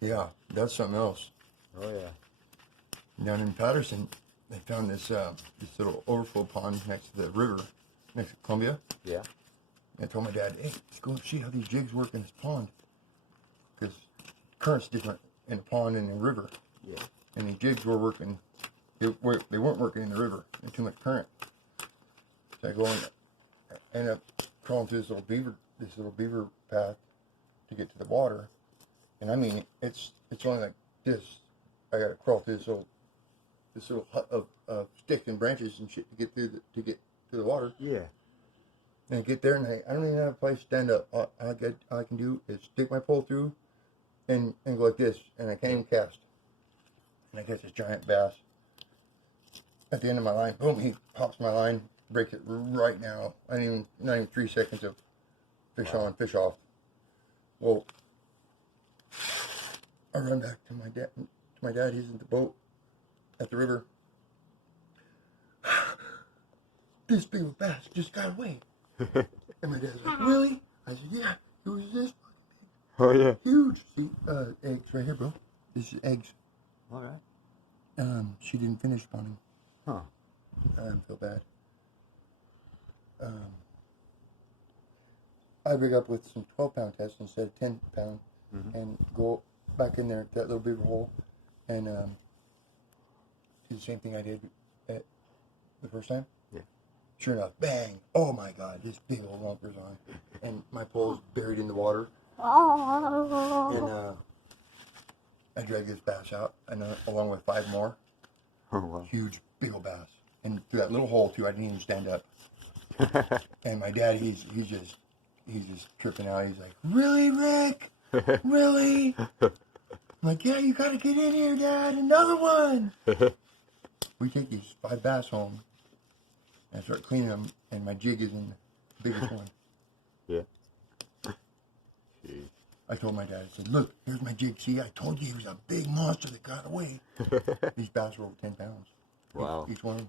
Yeah, that's something else. Oh yeah. Down in Patterson, they found this little overflow pond next to the river, next to Columbia. Yeah. And I told my dad, hey, let's go and see how these jigs work in this pond. Because current's different in a pond and in a river. Yeah. And these jigs were working, they weren't working in the river. There's too much current. So I go and end up crawling through this little beaver path to get to the water. And I mean, it's only like this. I gotta crawl through this little hut of sticks and branches and shit to get to the water. Yeah. And I get there and I don't even have a place to stand up. All I can do is stick my pole through and go like this, and I can't even cast. And I catch this giant bass. At the end of my line, boom, he pops my line, breaks it right now. Not even 3 seconds of fish on, fish off. Well, I run back to my dad. My dad, he's in the boat at the river. This big old bass just got away. And my dad's like, really? I said, yeah, it was this Oh yeah. huge. See, eggs right here, bro. This is eggs. All right. She didn't finish spawning. Huh. I feel bad. I rig up with some 12-pound tests instead of 10-pound, and go back in there at that little beaver hole, and do the same thing I did at the first time. Yeah. Sure enough, bang! Oh my God, this big old lumper's on, and my pole's buried in the water. And I dragged this bass out, and along with 5 more. Oh wow. Huge, big old bass, and through that little hole too. I didn't even stand up. And my dad, he's just tripping out. He's like, "Really, Rick? Really?" I'm like, "Yeah, you gotta get in here, Dad. Another one." We take these 5 bass home, and I start cleaning them, and my jig is in the biggest one. Yeah. Jeez. I told my dad, I said, "Look, here's my jig. See, I told you he was a big monster that got away." These bass were over 10 pounds. Wow. Each one.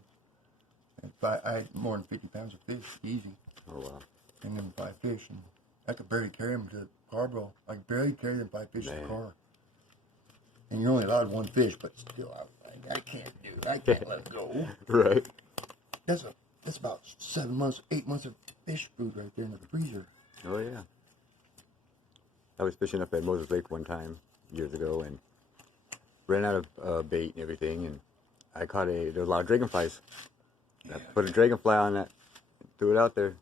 And I had more than 50 pounds of fish, easy. Oh wow. And then 5 fish, and I could barely carry them to the car, bro. I could barely carry them 5 fish to the car. And you're only allowed 1 fish, but still, I can't let go. Right. That's about 7 months, 8 months of fish food right there in the freezer. Oh yeah. I was fishing up at Moses Lake one time years ago and ran out of bait and everything, and I caught there were a lot of dragonflies. Yeah. I put a dragonfly on that, threw it out there,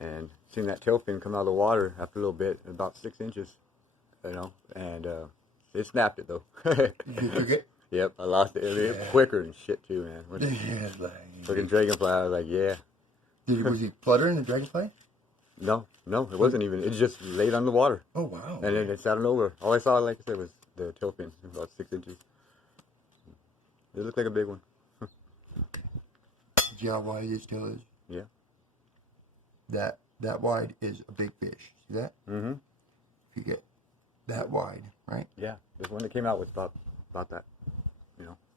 and seen that tail fin come out of the water after a little bit, about 6 inches, and it snapped it though. Did you forget? Yep, I lost it. It was quicker and shit too, man. Looking dragonfly, I was like, yeah. Was he fluttering the dragonfly? No, it wasn't even. It just laid on the water. Oh, wow. And then it sat on over. All I saw, like I said, was the tail fin, about 6 inches. It looked like a big one. See how wide his tail is? Yeah. That wide is a big fish. See that? Mm-hmm. If you get that wide, right? Yeah. This one that came out was about that,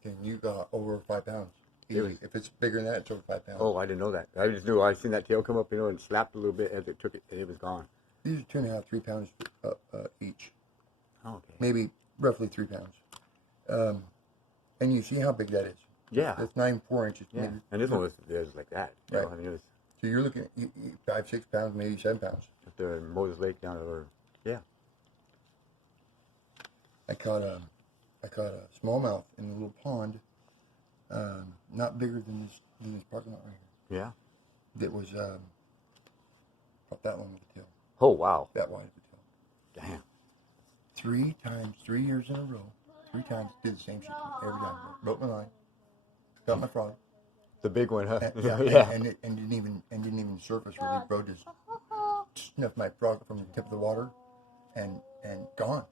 And you got over 5 pounds. It was, if it's bigger than that, it's over 5 pounds. Oh, I didn't know that. I just knew I seen that tail come up, and slapped a little bit as it took it, and it was gone. These are 2.5, 3 pounds each. Oh, okay. Maybe roughly 3 pounds. And you see how big that is. Yeah. That's 4 inches. Yeah. Maybe. And this one was like that. Right. I mean, it was So you're looking at 5, 6 pounds, maybe 7 pounds. up there in Moses Lake down there. Yeah. I caught a smallmouth in a little pond, not bigger than this parking lot right here. Yeah. That was about that long of a tail. Oh, wow. That wide of a tail. Damn. 3 times, 3 years in a row. 3 times did the same shit to me every time. Broke my line. Got my frog. The big one, huh? Yeah. And didn't even surface really, bro. Just sniffed my frog from the tip of the water, and gone.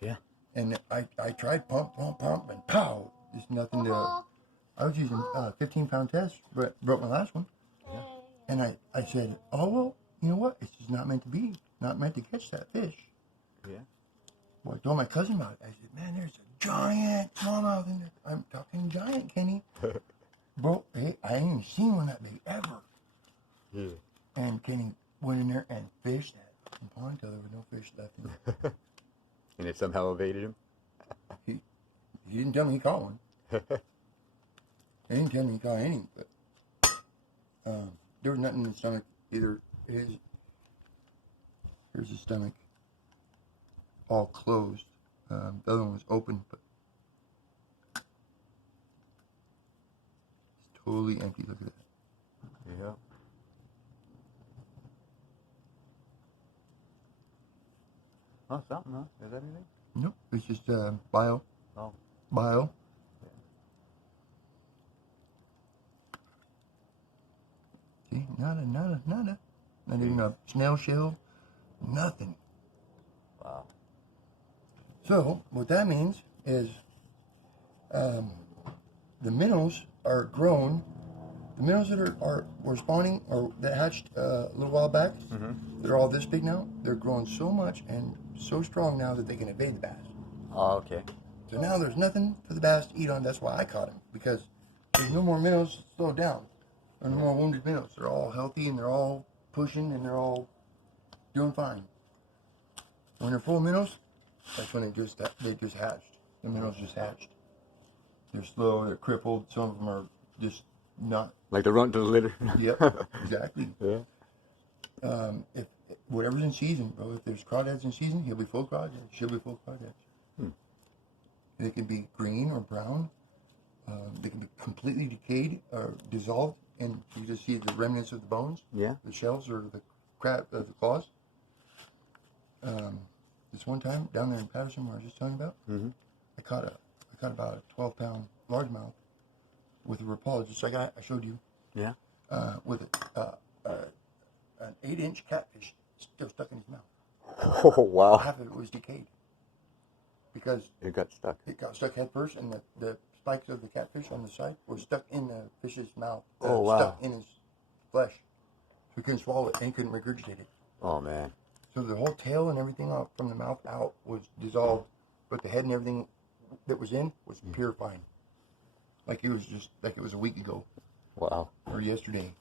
Yeah. And I tried pump, and pow! There's nothing to. I was using 15-pound test, but broke my last one. Yeah. And I said, oh well, you know what? It's just not meant to be. Not meant to catch that fish. Yeah. Well, I told my cousin about it. I said, man, there's a giant smallmouth in there. I'm talking giant, Kenny. Bro, hey, I ain't even seen one that big ever. Yeah. And Kenny went in there and fished that pond until there was no fish left in it. And it somehow evaded him? He didn't tell me he caught one. He didn't tell me he caught any, but there was nothing in the stomach either. Here's his stomach, all closed. The other one was open, but it's totally empty. Look at that. Yeah. Oh, something, huh? Is that anything? Nope, it's just bio. Oh. Bio. Yeah. See, nada. Not even a snail shell. Nothing. Wow. So, what that means is the minnows are grown. The minnows that were spawning or that hatched a little while back, they're all this big now. They're growing so much and so strong now that they can evade the bass. Oh, okay. So now there's nothing for the bass to eat on. That's why I caught him, because there's no more minnows slowed down. There's no more wounded minnows. They're all healthy and they're all pushing and they're all doing fine. When they're full of minnows, that's when they just hatched. The minnows just hatched. They're slow. They're crippled. Some of them are just not. Like the run to the litter. Yep, exactly. Yeah. If whatever's in season, bro. If there's crawdads in season, he'll be full of crawdads. She'll be full of crawdads. They can be green or brown. They can be completely decayed or dissolved, and you just see the remnants of the bones. Yeah. The shells or the the claws. This one time down there in Patterson, where I was just telling you about, I caught about a 12-pound largemouth with a rapala, just like I showed you. Yeah. With an 8-inch catfish still stuck in his mouth. Oh, wow. Half of it was decayed because It got stuck. it got stuck head first, and the spikes of the catfish on the side were stuck in the fish's mouth. Oh, wow. Stuck in his flesh. So he couldn't swallow it and he couldn't regurgitate it. Oh, man. So the whole tail and everything out from the mouth out was dissolved, but the head and everything that was in was pure fine. Like it was a week ago. Wow. Or yesterday.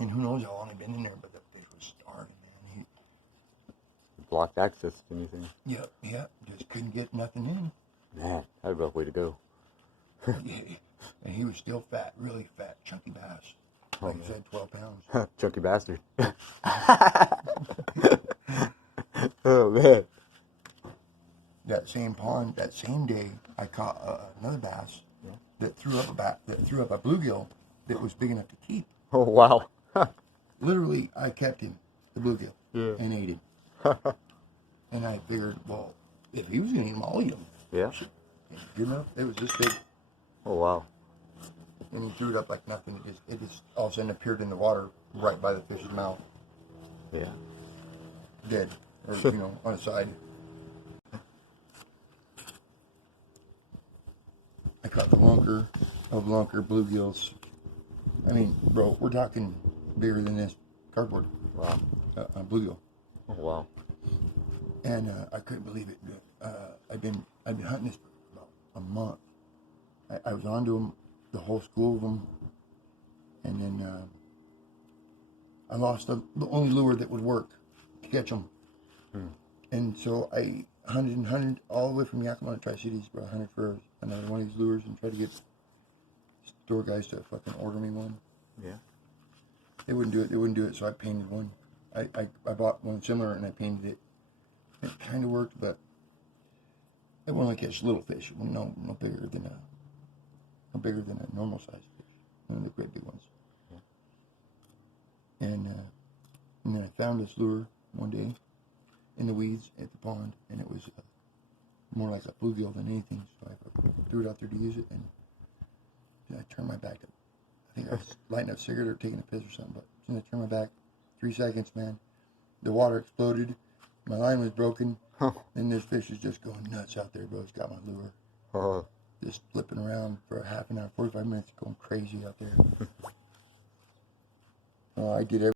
And who knows how long he'd been in there, but the fish was starving, man. Blocked access to anything. Yep, just couldn't get nothing in. Man, that's a rough way to go. Yeah, and he was still fat, really fat, chunky bass. Like I said, 12 pounds. Chunky bastard. Oh, man. That same pond, that same day, I caught another bass that threw up a bluegill that was big enough to keep. Oh, wow. Literally, I kept him, the bluegill, and ate him. And I figured, well, if he was going to eat them, I'll eat them. Yeah. Good enough. It was this big. Oh, wow. And he threw it up like nothing. It just all of a sudden appeared in the water right by the fish's mouth. Yeah. Dead. Or, on the side. I caught the lunker bluegills. I mean, bro, we're talking bigger than this cardboard. Wow. Bluegill. Oh, wow. And I couldn't believe it. I've been hunting this for about a month. I was onto them, the whole school of them, and then I lost the only lure that would work to catch them. And so I hunted all the way from Yakima to Tri-Cities, bro. I hunted for another one of these lures and tried to get store guys to fucking order me one. Yeah. They wouldn't do it, so I painted one. I bought one similar and I painted it. It kind of worked, but it would only catch little fish. No bigger than a normal sized fish. One of the great big ones. Yeah. And then I found this lure one day in the weeds at the pond, and it was more like a bluegill than anything. So I threw it out there to use it, and I turned my back. I think I was lighting up a cigarette or taking a piss or something. But as soon as I turned my back, 3 seconds, man, the water exploded. My line was broken, and this fish is just going nuts out there, bro. It's got my lure. Just flipping around for a half an hour, 45 minutes, going crazy out there. I did everything.